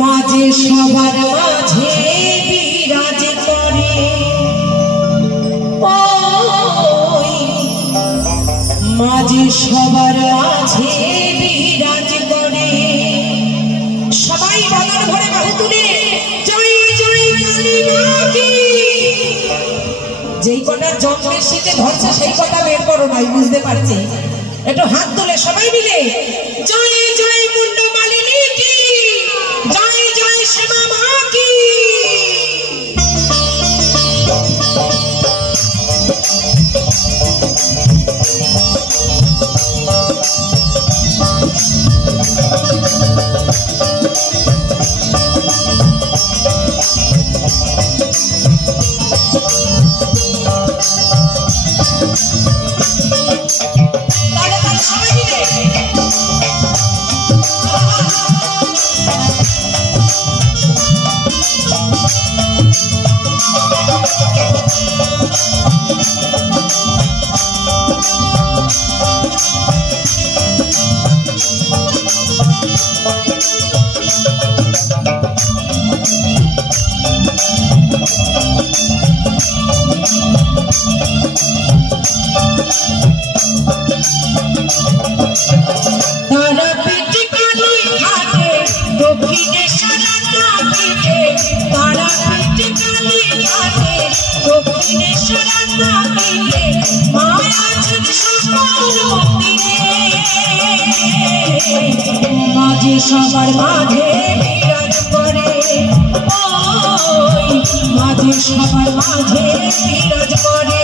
মাঝে সবার মাঝে বিরাজ করে। মাঝে সবার মাঝে কটা বের করো ভাই, বুঝতে পারছি। একটু হাত তুলে সবাই মিলে। জয় জয় মুন্ডু মালিনী কি? জয় জয় শ্যামা মা কি? তাহলে তারা মাঝে সবার মাঝে বিরাজ করে। মাঝে সবার মাঝে বিরাজ করে।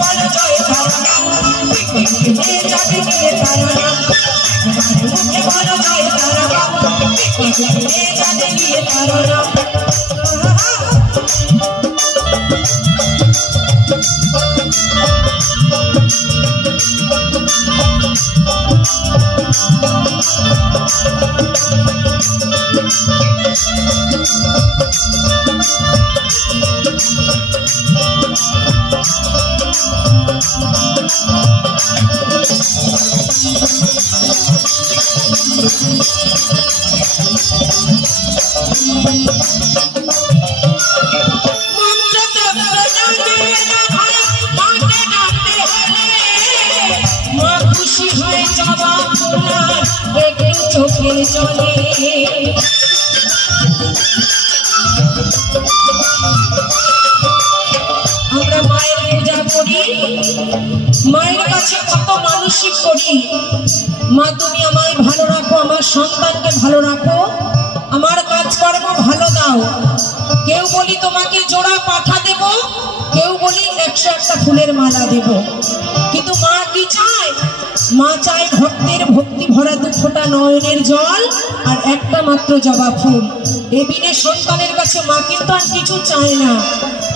বলো জয় তারা মুখে যাবে তারা বলো জয় তারা মুখে যাবে তারা চোখে চলে আমরা মায়ের পূজা করি মায়ের কাছে কত মানসিক করি মা, তুমি আমায় ভালো রাখো, আমার সন্তানকে ভালো রাখো, আমার কাজকর্ম ভালো দাও। কেউ বলি তোমাকে জোড়া পাঠা দেব, কেউ বলি একশো একটা ফুলের মালা দেব। কিন্তু মা কি চায়? মা চায় ভক্তের ভক্তি ভরা দুঃখটা নয়নের জল আর একটা মাত্র জবা ফুল। এ সন্তানের কাছে মা কিন্তু আর কিছু চায় না।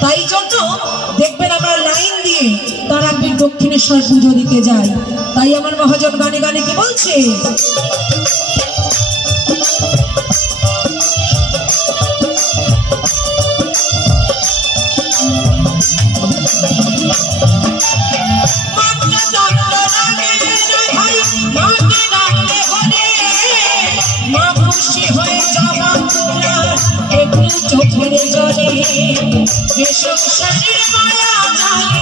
তাই জন্য দেখবেন আমরা লাইন দিয়ে তারাপীঠ দক্ষিণেশ্বর পুজো দিতে যাই তাই আমার মহাজন গানে গানে কি বলছে? সংসারের মায়া জালে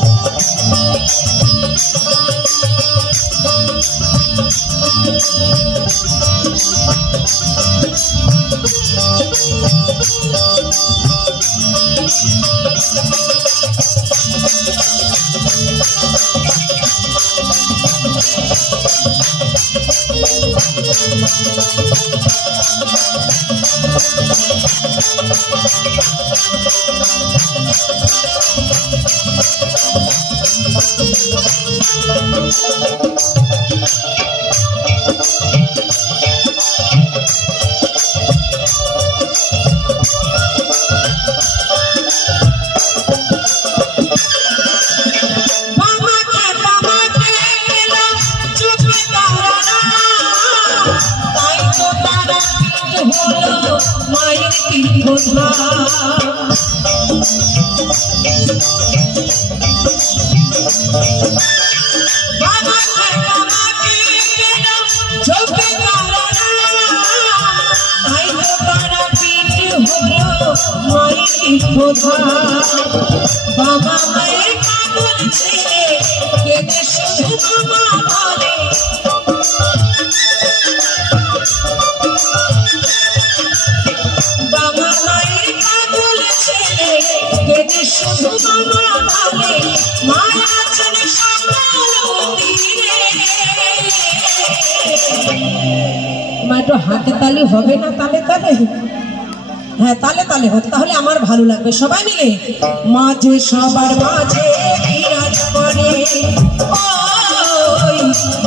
বামাকে বামাকে এলাম চোখে তারা তাই তো তারা পিঠ হলো মায়ের তীর্থধা বামাকে বামাকে এলাম চোখে তারা তাই তো তারা পিঠ হলো মায়ের তীর্থধা বাবা মায়ের পাগল ছেলে। একটু হাতে তালি হবে না, তালে তালে? হ্যাঁ তালে তালে হোক তাহলে আমার ভালো লাগবে। সবাই মিলে? মাঝে সবার মাঝে বিরাজ করে।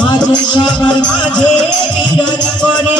মাঝে সবার মাঝে বিরাজ করে।